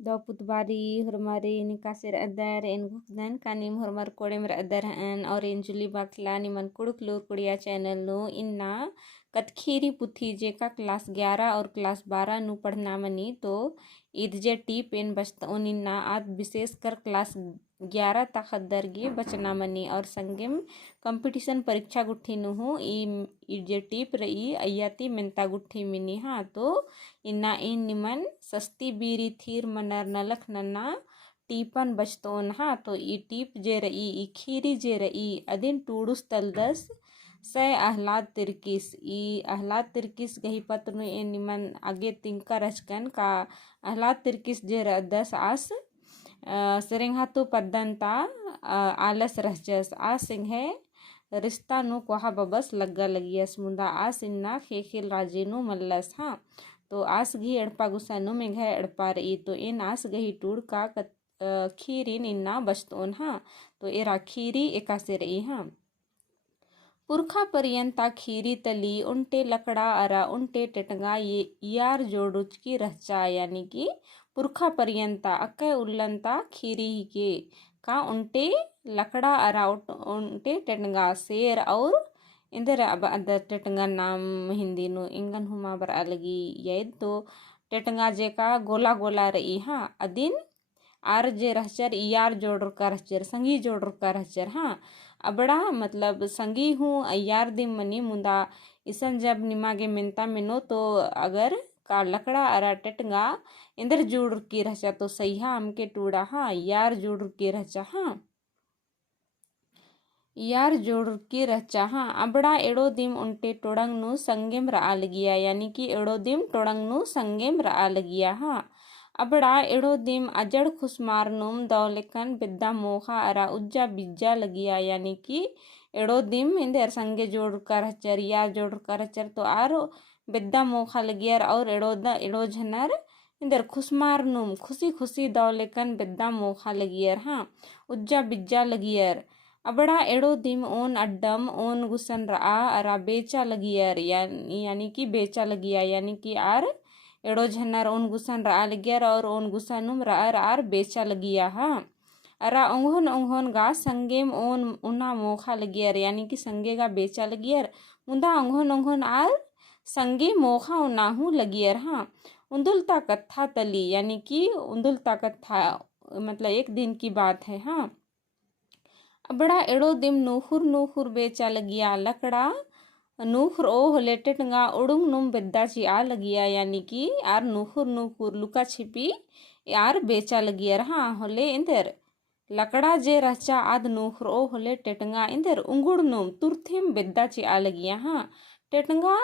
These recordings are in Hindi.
दो पुतबारी हरमारी निकासर अदर इन गुकदन कानिम हरमार कोड़ेमर अदर हन और इन जुली बाखला निमन कुड़ुकलूर कुड़िया चैनल नु इन्ना कतखीरी पुथी जेका क्लास 11 और क्लास 12 नु पढ़ना मनी तो ईद जे टीप इन बचत इन्ना आद विशेषकर क्लास 11 तक दरगे बचना मनी और संगेम कंपटीशन परीक्षा गुट्ठी नु हूँ ई जे टीप रही अय्याती मिनता गुट्ठी मिनी हाँ तो इन्ना इन निमन सस्ती बीरी थीर मनर नलख नन्ना टीपन बचतोन हाँ तो ई टीप जे रही ई खीरी जे रही अदिन टूडुस तलदस से आह्लाद तिरकिस ई आह्लाद तिरकिस गही पत्र ए निमन आगे तिंका रचकन का आह्लाद तिरकिस जे दस आस सिरेंहातु पद्दंता आलस रहजस आ सिंहे रिश्ता नु कोहा बबस लग्गा लगियस मुंदा आ सिन्ना खेखिल राजेनु मल्लस हाँ तो आस घी एड़पा गुसानु मेघा एड़पा रही तो इन आस गही टूड़ का खीरिन इन्ना बचतोन हाँ तो एरा खीरी एकासे रही हाँ पुरखा पर्यंता खीरी तली उनटे लकड़ा अरा उनटे टेटंगा ये यार जोड़ुच की रहचा यानी कि पुरखा पर्यंता अक्के उल्लंता खीरी ही के का उनटे लकड़ा अरा उनटे टेटंगा शेर और इंदर अब अदर टेटंगा नाम हिंदी नु इंगन हुमा बर अलगी ये तो टेटंगा जे का गोला गोला रही हाँ अदिन आर जे रहचर यार जोड़ का रहचर संगी जोड़ का रहचर हाँ अबड़ा मतलब संगी हूँ यार दिम मनी मुंदा इसन जब निमागे मिनता मिनो तो अगर का लकड़ा अरा टेटंगा इंदर जोड़ की रहचा तो सही हाँ हमके टूड़ा हाँ यार जोड़ की रहचा हाँ यार जोड़ के रचा हाँ अबड़ा एड़ो दिम उनटे टोड़ंग नु संगेम रा लगिया यानी कि एड़ो दिम टोड़ंग नु संगेम रा लगिया हाँ अबड़ा एड़ो दिम अजड़ खुशमार नुम दौलेकन बिद्दा मोखा अरा उज्जा बिज्जा लगिया यानी कि एड़ो दिम इंदर संगे जोड़ कर हचर यार जोड़ कर हचर तो आर बिद्दा मोखा लगियर और एड़ो झनर इंदर खुशमार नुम खुशी खुशी दौलेकन बिद्दा मोखा लगियर हाँ उज्जा बिज्जा लगियर अबड़ा एड़ो दिम ओन अड्डम ओन गुसन रा अरा बेचा लगियर यानी कि बेचा लगिया यानी कि आर एड़ो झन्नार ओन गुसन रा लगियर और ओन गुसनुम रा आर बेचा लगिया हाँ अरा ओंघोन ओंघोन गा संगेम ओन उना मोखा लगियर यानी कि संगे गा बेचा लगियर मुंदा ओंघोन ओंघोन आर संगे मोखा उनाहू लगियर हाँ उंदुलता कत्था तली यानी कि उंदुलता कत्था मतलब एक दिन की बात है हाँ बड़ा एड़ो दिम नूहुर नूहुर बेचा लगिया लकड़ा नूहुर ओ होले टेटंगा उड़ुंग नुम बेद्दाची आ लगिया यानी कि आर नूहुर नूहुर लुका छिपी यार बेचा लगियर हाँ होले इंदर लकड़ा जे रचा आद नूहुर ओ होले टेटंगा इंदर उंगुड़ नुम तुरथिम बेद्दाची आ लगिया हाँ टेटंगा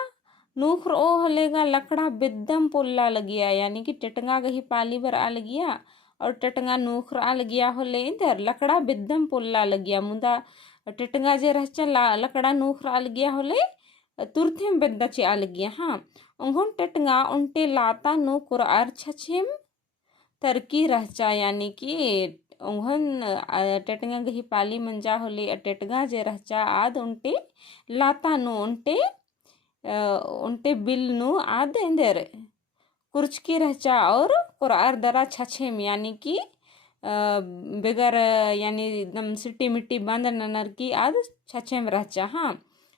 नूहुर ओ होलेगा लकड़ा बेद्दम पोल्ला लगिया यानी कि टेटंगा गही पाली बर आ लगिया और टेटंगा नूखर आ लगिया होले इंदर लकड़ा बिद्दम पोल्ला लगिया मुंदा टेटंगा जे रहचा लकड़ा नूखर आ लगिया होले तुरथिम बेद्दा चे आ लगिया हाँ उंघोन टेटंगा उनटे लाता नूकुर आर छछिम तरकी रहचा यानी कि उंघोन टेटंगा गही पाली मंजा होले टेटंगा जे रहचा आद उनटे लाता नु उनटे बिल नु आद इंदर कुर्चकी रहचा और कुरार दरा छछेम यानी कि बेगर यानी एकदम सिट्टी मिट्टी बंद ननर की आद छछेम रहचा हाँ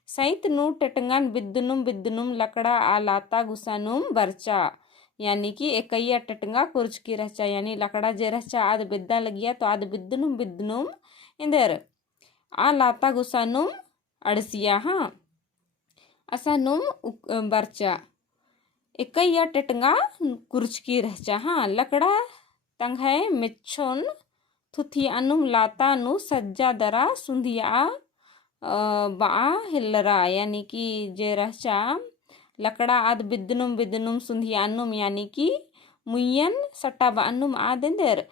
सहित नु टेटंगन बिद्दनुम लकड़ा आलाता गुसानुम बरचा यानी कि एकैया टेटंगा कुर्चकी रहचा यानी लकड़ा जे रहचा आद बिद्दा लगिया तो आद बिद्दनुम इंदर आलाता गुसानुम अड़सिया हाँ असा नुम बरचा एकैया टेटंगा कुर्चकी रहचा हाँ लकड़ा तंघे मिच्छोन थुथी अनुम लाता नु सज्जा दरा सुंधिया बा हिल्लरा यानी कि जे रहचा लकड़ा आद बिद्दनुम सुंधिया अनुम यानी कि मुयन सट्टा बा अनुम आद इंदर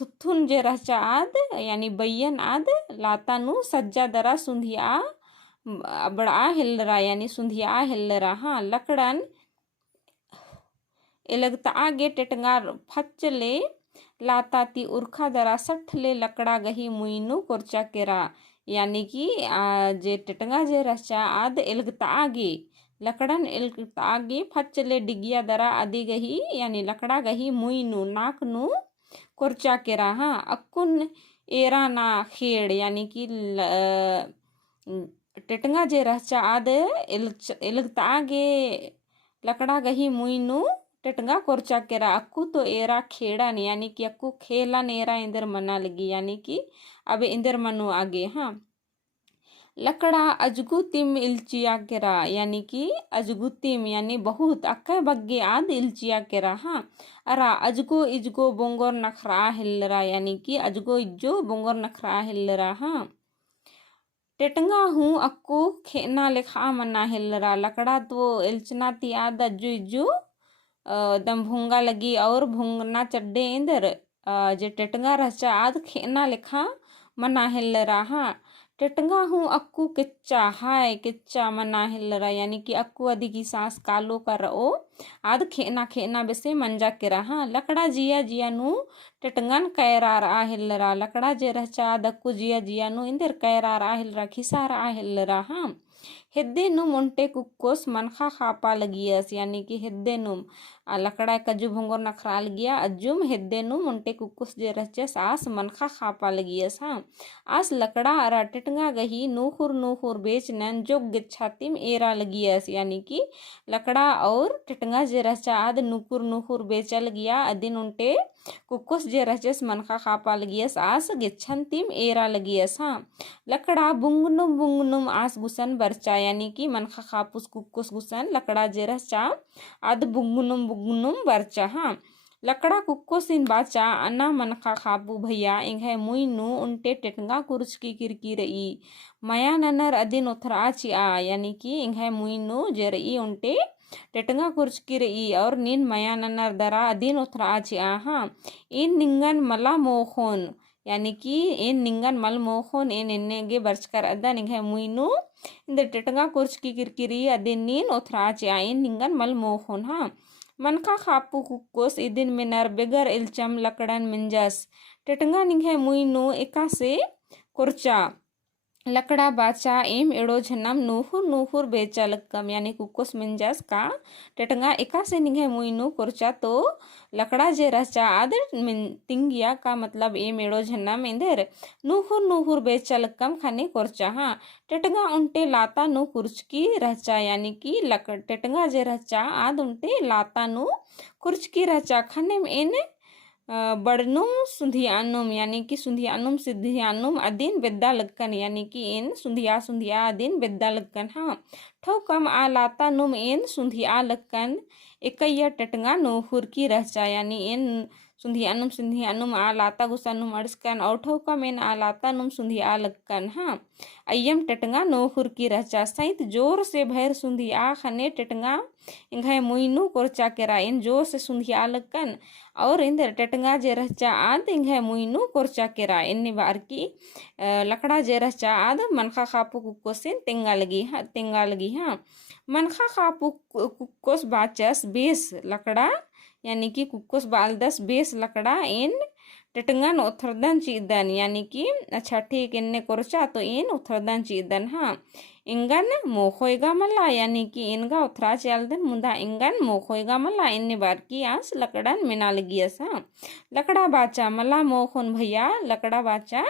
थुथुन जे रहचा आद यानी बैयन आद लाता नु सज्जा दरा सुंधिया बड़ा हिल्लरा यानी सुंधिया हिल्लरा हाँ लकड़न एलगता आगे टेटंगा फचले लाताती उर्खा दरा सठले लकड़ा गही मुइनु कोरचा केरा यानी कि जे टेटंगा जे रचा आद एलगता आगे लकड़न आगे फच्चले डिगिया दरा अदी गही यानी लकड़ा गही मुईनु नाकनु कुर्चा केरा। हाँ अक्कुन एरा ना खेड़ यानी कि टेटंगा जे रहचा आद इलगता आगे लकड़ा गही मुईनु टेटंगा कोरचा केरा अक्कू तो एरा खेड़न यानी कि अक्कू खेलन एरा इंदर मना लगी यानी कि अब इंदर मनु आगे। हाँ लकड़ा अजगुतिम इल्चिया केरा यानी कि अजगुतिम यानी बहुत अक्के बग्गे आद इल्चिया केरा। हाँ अरा अजगो इजगो बोंगोर नखरा हिल्लरा यानी कि अजगो इज्जो बोंगोर नखरा हिल्लरा। हाँ टेटंगा हूँ अक्कू खेना लेखा मना हिल्लरा लकड़ा तो इल्चना ती आद अज्जो इज्जो दम भूंगा लगी और भूंगना चड्डे इंदर जे टेटंगा रहचा आद खेना लेखा मना हिल्लरा। हाँ टेटंगा हूँ अक्कू किच्चा हाय किच्चा मना हिल्लरा यानी कि अक्कू अदी की सांस कालो कर ओ आद खेना खेना बेसे मंजा के रहा। लकड़ा जिया जिया नु टेटंगन कैरार आ हिल्लरा लकड़ा जे रहचा आद अक्कू जिया जिया नु इंदर कैरार आ हिल्लरा खिसार आ हिल्लरा। हाँ हिद्दे नु मोंटे कुक्कोस मनखा खापा लगियस यानी कि हिद्दे नु लकड़ा कजू भोंगोर नखरा लगिया अज्जुम हिद्दे नु मोंटे कुक्कोस जे रहचस आस मनखा खापा लगियस। हाँ आस लकड़ा अरा टेटंगा गही नूहुर नूहुर बेच नन जोग गिच्छातिम एरा लगियस यानी कि लकड़ा और टेटंगा जे रहचा आद नूकुर नूहुर बेचल गया अदिन उनटे कुक्कोस जे रहचस मनखा खापा लगियस आस गिच्छन्तिम एरा लगियस। हाँ लकड़ा बुंगनुम बुंगनुम आस गुसन बरचा यानी कि मनखा खापुस कुक्कोस गुसन लकड़ा जे रहचा आद बुंगनुम बुंगनुम बरचा। हाँ लकड़ा कुक्कोस इन बाचा अन्ना मनखा खापू भैया इंघे मुईनु उनटे टेटंगा कुर्च की किरकी रई मया ननर अदिन उथरा चिया यानी कि इंघे मुईनु जे रई उनटे टेटंगा कुर्च की रई और नीन मया ननर दरा अदिन उथरा चिया। हाँ इन निंगन मला मोखोन यानी कि इन निंगन मल मोखोन इन इन्नेगे बरचकर अदन इंघे मुईनु इंदर टेटंगा कुर्च की किरकिरी अदिन नीन उथरा चिया इन निंगन मल मोखोन। हाँ मनखा खापू कुक्कोस इदिन मिनर बेगर इल्चम लकड़न मिंजस टेटंगा निंघे मुईनु एका से कुर्चा लकड़ा बाचा एम एड़ो झनम नूहुर नूहुर बेचा लक्कम यानी कुक्कोस मिंजस का टेटंगा एका से निंघे मुईनु कुर्चा तो लकड़ा जे रहचा आद तिंगिया का मतलब एम एड़ो झनम इंदर नूहुर नूहुर बेचा लक्कम खाने कुर्चा। हाँ टेटंगा उनटे लाता नु कुर्च की रहचा यानी कि टेटंगा जे रहचा आद उनटे लाता नु कुर्च की रहचा खाने में इन बड़नुम सुंधियानुम यानी कि सुंधियानुम सिद्धियानुम अदिन बेद्दा लक्कन यानी कि इन सुंधिया सुंधिया अदिन बेद्दा लक्कन। हाँ ठोकम आ लाता नुम इन सुंधिया लक्कन एकैया टेटंगा नूहुर की रहचा यानी इन सुंधियानुम आ लाता गुसानुम अड़सकन और ठोकम इन आ लाता नुम सुंधिया लक्कन। हाँ अय्यम टेटंगा नूहुर की रहचा सहित जोर से भैर सुंधिया खने टेटंगा इंघे मुईनु कोरचा केरा इन जोर से सुंधिया लक्कन और इंदर टेटंगा जे रहचा आद इंघे मुईनु कोरचा केरा इन्नी बार की लकड़ा जे रहचा आद मनखा खापू कुक्कोसिन तेंगा लगी। हाँ मनखा खापू कुक्कोस बाचस बेस लकड़ा यानी कि कुक्कोस बालदस बेस लकड़ा इन टेटंगन उथरदन चीदन यानी कि अच्छा ठीक इन्ने कोरचा तो इन उथरदन चीदन। हाँ इंगन मोखोएगा मल्ला यानी कि इनगा उथरा चलदन मुंदा इंगन मोखोएगा मल्ला इन्ने बार की आस लकड़न मिना लगियस। हाँ लकड़ा बाचा मला मोखोन भैया लकड़ा बाचा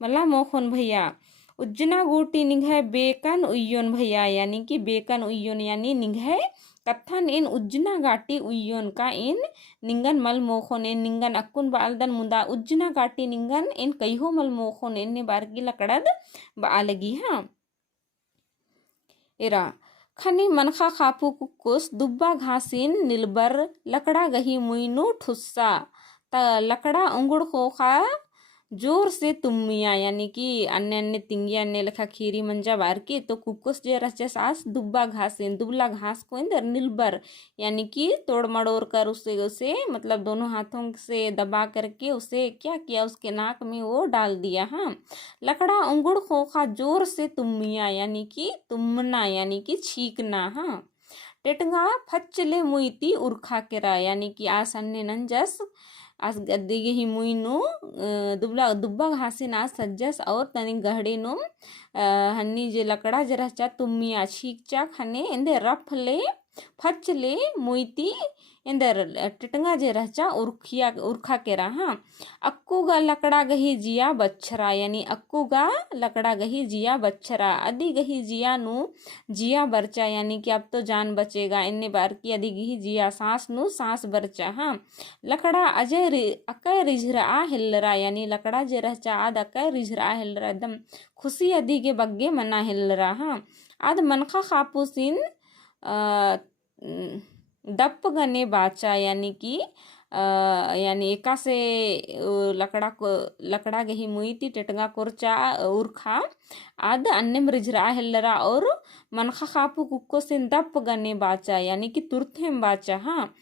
मला मोखोन भैया उज्जना गोटी निघे बेकन उय्योन भैया यानी कि बेकन उय्योन यानी निघे कत्थन इन उज्जना गाटी उय्योन का इन निंगन मल मोखोन इन निंगन अक्कुन बालदन मुंदा उज्जना गाटी निंगन इन कईहो मल मोखोन इन्ने बार की लकड़द बा लगी। हाँ एरा खनी मनखा खापू कुक्कोस दुब्बा घासिन निलबर लकड़ा गही मुईनु ठुस्सा त लकड़ा उंगुड़ खोखा जोर से तुम्मिया यानी कि अन्य अन्य तिंगिया अन्य लखा खीरी मंजा बार के तो कुक्कोस जे रहचे सास दुब्बा घासिन दुबला घास को इंदर निलबर यानी कि तोड़ मड़ोड़ कर उसे मतलब दोनों हाथों से दबा करके उसे क्या किया उसके नाक में वो डाल दिया। हाँ लकड़ा उंगुड़ खोखा जोर से तुम्मिया यानी कि तुमना यानी कि छींकना। हाँ टेटंगा फचले मुईती उर्खा केरा यानी कि आसन्ने नंजस आस गद्दी ही मुइनु दुबला दुब्बा घासिन आस सज्जस और तनी गहड़िनु हन्नी जे लकड़ा जरा चा तुम्मिया छीकचा खने इंदे रफले फचले मुइती इंदर टिटंगा जे रहचा उर्खिया उर्खा के रहा अक्कुगा लकड़ा गही जिया बच्छरा यानी अक्कुगा लकड़ा गही जिया बच्छरा अदी गही जिया नु जिया बरचा यानी कि अब तो जान बचेगा इन्ने बार की अदी गही जिया सांस नु सांस बरचा हाँ लकड़ा अजय अकय रिझरा हिल्लरा यानी लकड़ा जे रहचा आद अकय रिझरा हिल्लरा एकदम खुशी अदी के बग्गे मना हिल्लरा हाँ आद मनखा खापूसिन दप्प गने बाचा यानी कि यानी एका से लकड़ा गही मुईती टेटंगा कोरचा उर्खा आद अन्य रिझरा हिल्लरा और मनखा खापू कुक्को सिन दप्प गने बाचा यानी कि तुरथेम बाचा हाँ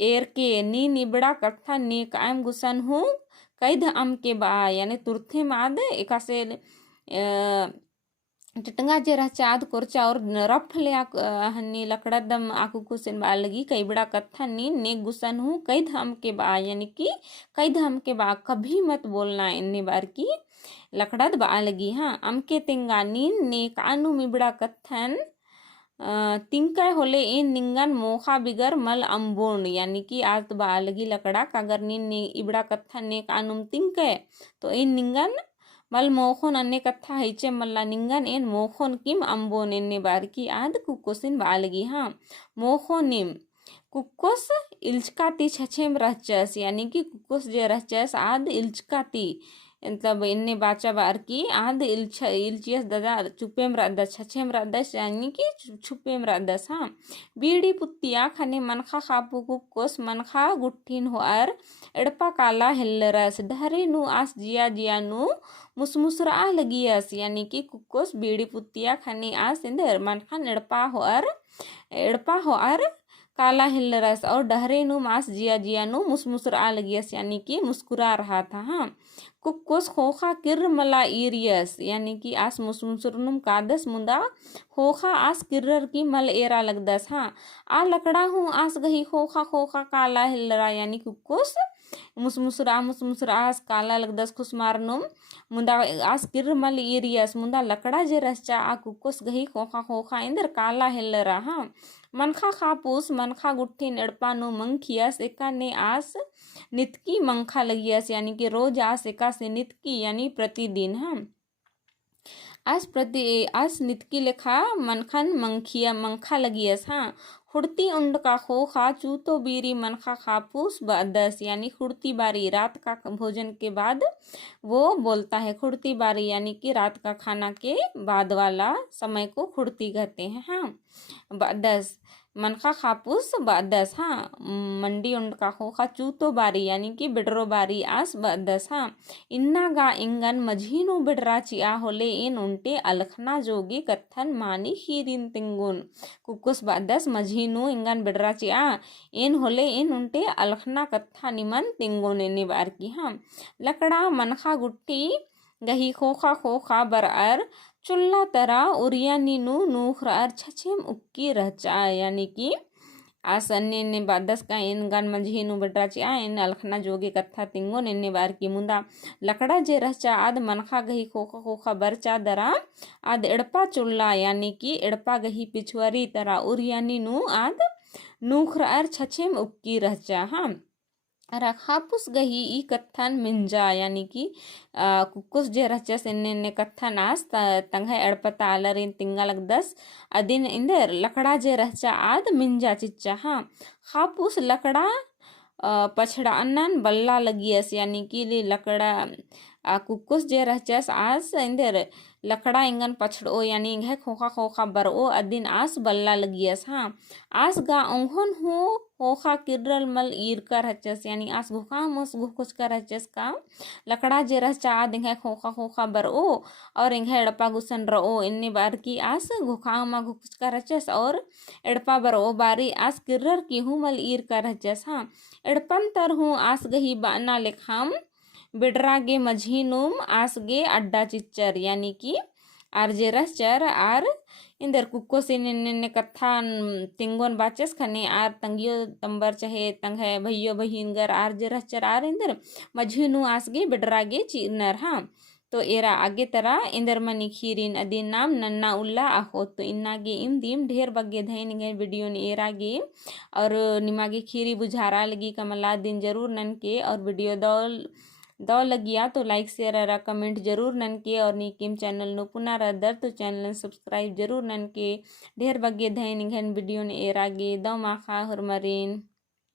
एर के नी निबड़ा कथा नी कायम गुसन हूँ कैद अम के बा यानी तुरथेम आद एका से टिटंगा जे रहचा आद कोरचा और रफले हन्नी लकड़ा दम आकू कुसन बा लगी कई बड़ा कथा नी ने गुसन हूँ कई धाम के बा यानी कि कई धाम के बा कभी मत बोलना इन्ने बार की लकड़द बा लगी हाँ अमके तिंगा नीन ने कानू मिबड़ा कथन तिंका होले इन निंगन मोखा बिगर मल अम्बोन यानी कि आज बा लगी लकड़ा कागर नीन ने इबड़ा कथन ने कानुम तिंके तो इन निंगन मल मोखोन अन्य कथा हिचे मल्ला निंगन एन मोखोन किम अम्बोन एन्ने बार की आद कुकोसिन बालगी हाँ मोखोनिम कुकोस इल्चकाती छछेम रहचस यानी कि कुकोस जे रहचस आद इल्चकाती मतलब इन्ने बाचा बार की आद इल्चियस ददा चुपेम रदस छछेम रदस यानी कि छुपेम रदस हाँ बीड़ी पुत्तिया खने मनखा खापू कुकोस मनखा गुट्ठिन होर एड़पा काला हिल्लरस डहरे नु आस जिया जिया नु मुसमुसरा लगियस यानी कि कुकोस बीड़ी पुत्तिया खने आस इंदर मनखा एड़पा होर काला हिल्लरस और डहरे नु मास जिया जिया नु मुसमुसरा लगियस यानी कि मुस्कुरा रहा था हाँ कुक्कोस खोखा किर्र मला ईरियस यानी कि आस मुसमुसुरनुम कादस मुंदा खोखा आस किर्रर की मल एरा लगदस हाँ आ लकड़ा हूँ आस गही खोखा खोखा काला हिल्लरा यानी कुक्कोस मुसमुसरा आस काला लगदस खुसमारनुम मुंदा आस किर्र मल ईरियस मुंदा लकड़ा जे रसचा आ कुक्कोस गही खोखा खोखा इंदर काला हिल्लरा हाँ मनखा खापूस मनखा गुट्ठी नड़पानु मंखियस एका ने आस नितकी मंखा लगियस यानी कि रोज आस एका से नितकी यानी प्रतिदिन हाँ आज नितकी लेखा मनखन मंखा लगियस हाँ खुड़ती उंड का खोखा चूतो बीरी मनखा खापूस बदस यानी खुड़ती बारी रात का भोजन के बाद वो बोलता है खुड़ती बारी यानी कि रात का खाना के बाद वाला समय को खुड़ती कहते हैं हाँ बदस मनखा खापूस बदस हाँ मंडी उंड का खोखा चूतो बारी यानी कि बिडरो बारी आस बदस हाँ इन्ना गा इंगन मझीनु बिडरा चिया होले इन उंटे अलखना जोगी कत्थन मानी खीरिन तिंगुन कुकुस बदस मझीनु इंगन बिडरा चिया इन होले इन उंटे अलखना कत्था निमन तिंगुन इन्नी बार की हाँ लकड़ा मनखा गुट्टी गही खोखा बरअर चुल्ला तरा उरियानी नूखरार छछेम उक्की रहचा यानी कि आसन्य ने बादस का इन गन मझीनु बटराची इन अलखना जोगे कत्था तिंगो निन्ने बार की मुंदा लकड़ा जे रहचा आद मनखा गही खोखा बरचा दरा आद एड़पा चुल्ला यानी कि एड़पा गही पिछुआरी तरा उरियानी नु आद नूखरार छछेम उक्की रहचा हाँ रखापुस गही ई कत्थन मिंजा यानी कि कुकुस जे रचस इन्ने कत्थन आस तंग एड़पता आलर इन तिंगा लग 10 अदिन इंदर लकड़ा जे रहचा आद मिंजा चिच्चा हाँ खापुस लकड़ा पछड़ा अन्नन बल्ला लगियस यानी कि लकड़ा कुकुस जे रहचस आस इंदर लकड़ा इंगन पछड़ो यानी इंगे खोखा बरओ अदिन आस बल्ला लगियस हाँ आस गा ओंघन हो खोखा किर्रल मल ईर कर हचस यानी आस घुका मस घुकुच कर हचस का लकड़ा जे रहचा आद इंगे खोखा बरओ और इंगे एड़पा गुसन रओ इन्ने बार की आस घुका मा घुकुच कर हचस और एड़पा बरओ बारी आस किर्रर की हूँ मल ईर कर हचस हाँ एड़पन तर हूँ आस गही बाना लेखाम बिडरा गे मझीनुम आस गे अड्डा चिच्चर यानी कि आर जे रसचर आर इंदर कुक्को से ने कथा तिंगोन बाचस खने आर तंगियो तंबर चाहे तंग है भैयो बहिनगर आर जे रसचर आर इंदर मझिनु आसगे बिडरागे चीनर हाँ तो एरा आगे तरा इंदर मनी खीरिन अदी नाम नन्ना उल्ला आहो तो इन्नागे इम दीम ढेर बग्गे धैन गे वीडियो ने एरागे और निमागे खीरी बुझारा लगी कमला दिन जरूर नन के और वीडियो दो लगिया तो लाइक शेयर और कमेंट जरूर नन के और नीकिम चैनल नो पुनः दर तो चैनल सब्सक्राइब जरूर नन के ढेर बग्गे धैन घन वीडियो ने एरागे दो माखा हुरमरीन।